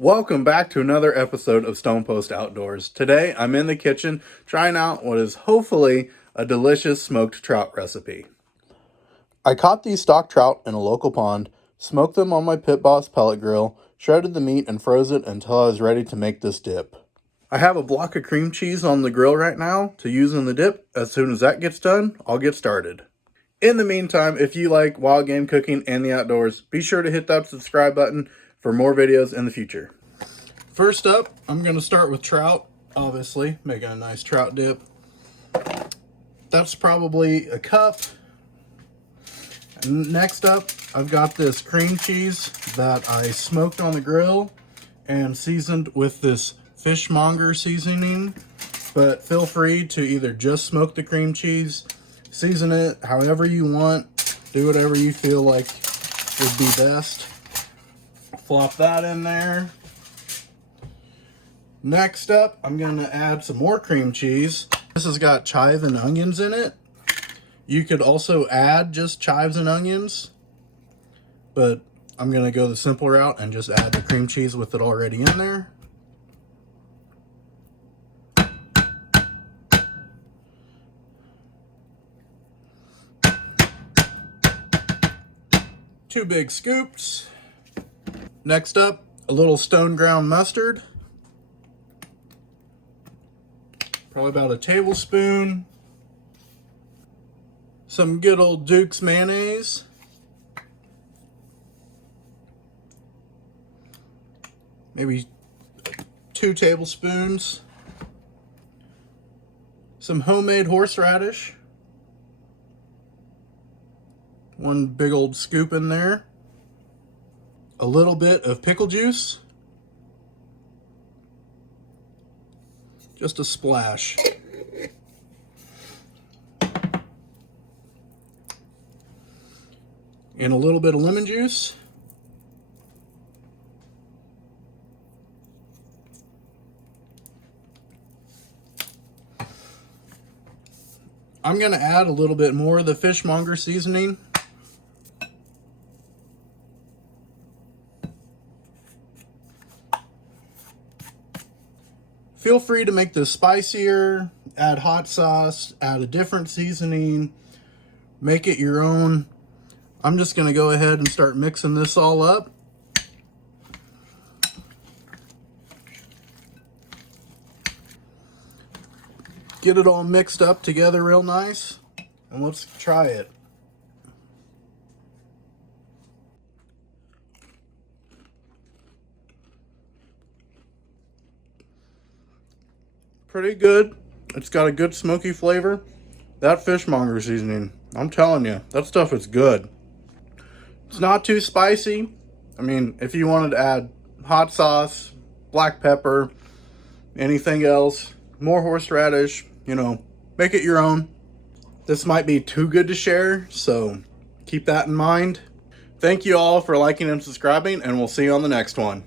Welcome back to another episode of Stone Post Outdoors. Today I'm in the kitchen trying out what is hopefully a delicious smoked trout recipe. I caught these stock trout in a local pond, smoked them on my Pit Boss pellet grill, shredded the meat and froze it until I was ready to make this dip. I have a block of cream cheese on the grill right now to use in the dip. As soon as that gets done, I'll get started. In the meantime, if you like wild game cooking and the outdoors, be sure to hit that subscribe button for more videos in the future. First up, I'm going to start with trout, obviously, making a nice trout dip. That's probably a cup. Next up, I've got this cream cheese that I smoked on the grill and seasoned with this fishmonger seasoning, but feel free to either just smoke the cream cheese, season it however you want, do whatever you feel like would be best. Flop that in there. Next up, I'm going to add some more cream cheese. This has got chive and onions in it. You could also add just chives and onions, but I'm going to go the simple route and just add the cream cheese with it already in there. Two big scoops. Next up, a little stone ground mustard. Probably about a tablespoon. Some good old Duke's mayonnaise. Maybe 2 tablespoons. Some homemade horseradish. 1 big old scoop in there. A little bit of pickle juice. Just a splash. And a little bit of lemon juice. I'm going to add a little bit more of the fishmonger seasoning. Feel free to make this spicier, add hot sauce, add a different seasoning, make it your own. I'm just going to go ahead and start mixing this all up. Get it all mixed up together real nice, and let's try it. Pretty good. It's got a good smoky flavor. That fishmonger seasoning, I'm telling you, that stuff is good. It's not too spicy. I mean, if you wanted to add hot sauce, black pepper, anything else, more horseradish, you know, make it your own. This might be too good to share, so keep that in mind. Thank you all for liking and subscribing, and we'll see you on the next one.